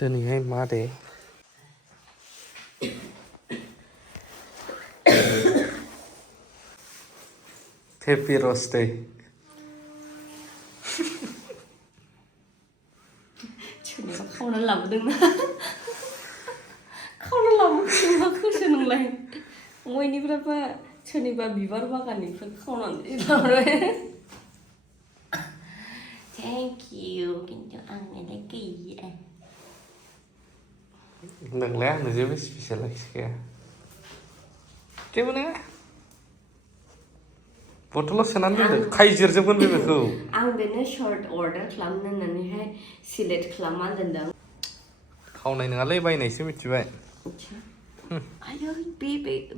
दिनैहाय मा दे happy roast day सोरनिबा खावना लाबोदोंना खावना लाबोखोसो मा खोसो नोंलाय बयनिफ्रायबा सोरनिबा बिबार बागाननिफ्राय खावनानै लाबोबाय थेंक इउ खिन्थु आंनालाय गैया नोंलाय आंनो जेबो स्पेसियेल लाखिखाया जेबो नङा बथलाव सोनानै दोनदो खायजिरजोबगोन बे बेखौ आं बेनो शर्ट अर्डार खालामनो होननानैहाय सिलेक्ट खालामना दोनदों खावनाय नङालै बायनायसो मिथिबाय आयै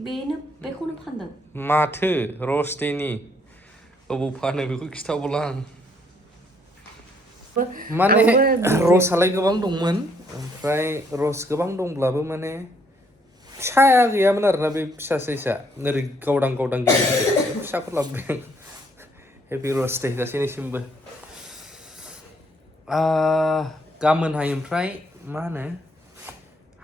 बेनो बेखौनो फानदों माथो र'स्ट डेनि अबाव फानो बेखौ खिथाबावला आं माने रसआलाय गोबां दंमोन ओमफ्राय रस गोबां दंब्लाबो माने फिसाया गैयामोन आरोना बे फिसा साइजआ ओरै गावदां गावदां गिदिर फिसाखौ लाबोबाय आं हेपि र'स्ट डे गासैनिसिमबो गाबोनहाय ओमफ्राय मा होनो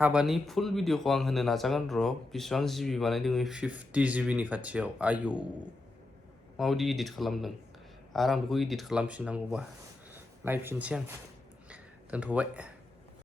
हाबानि फुल भिडिअखौ आं होनो नाजागोन र' बेसेबां जिबि बानायदों 50 जिबिनि खाथियाव आयौ माबायदि इडिट खालामदों आरो आं बेखौ इडिट खालामफिननांगौबा नायफिनसै आं दोनथ'बाय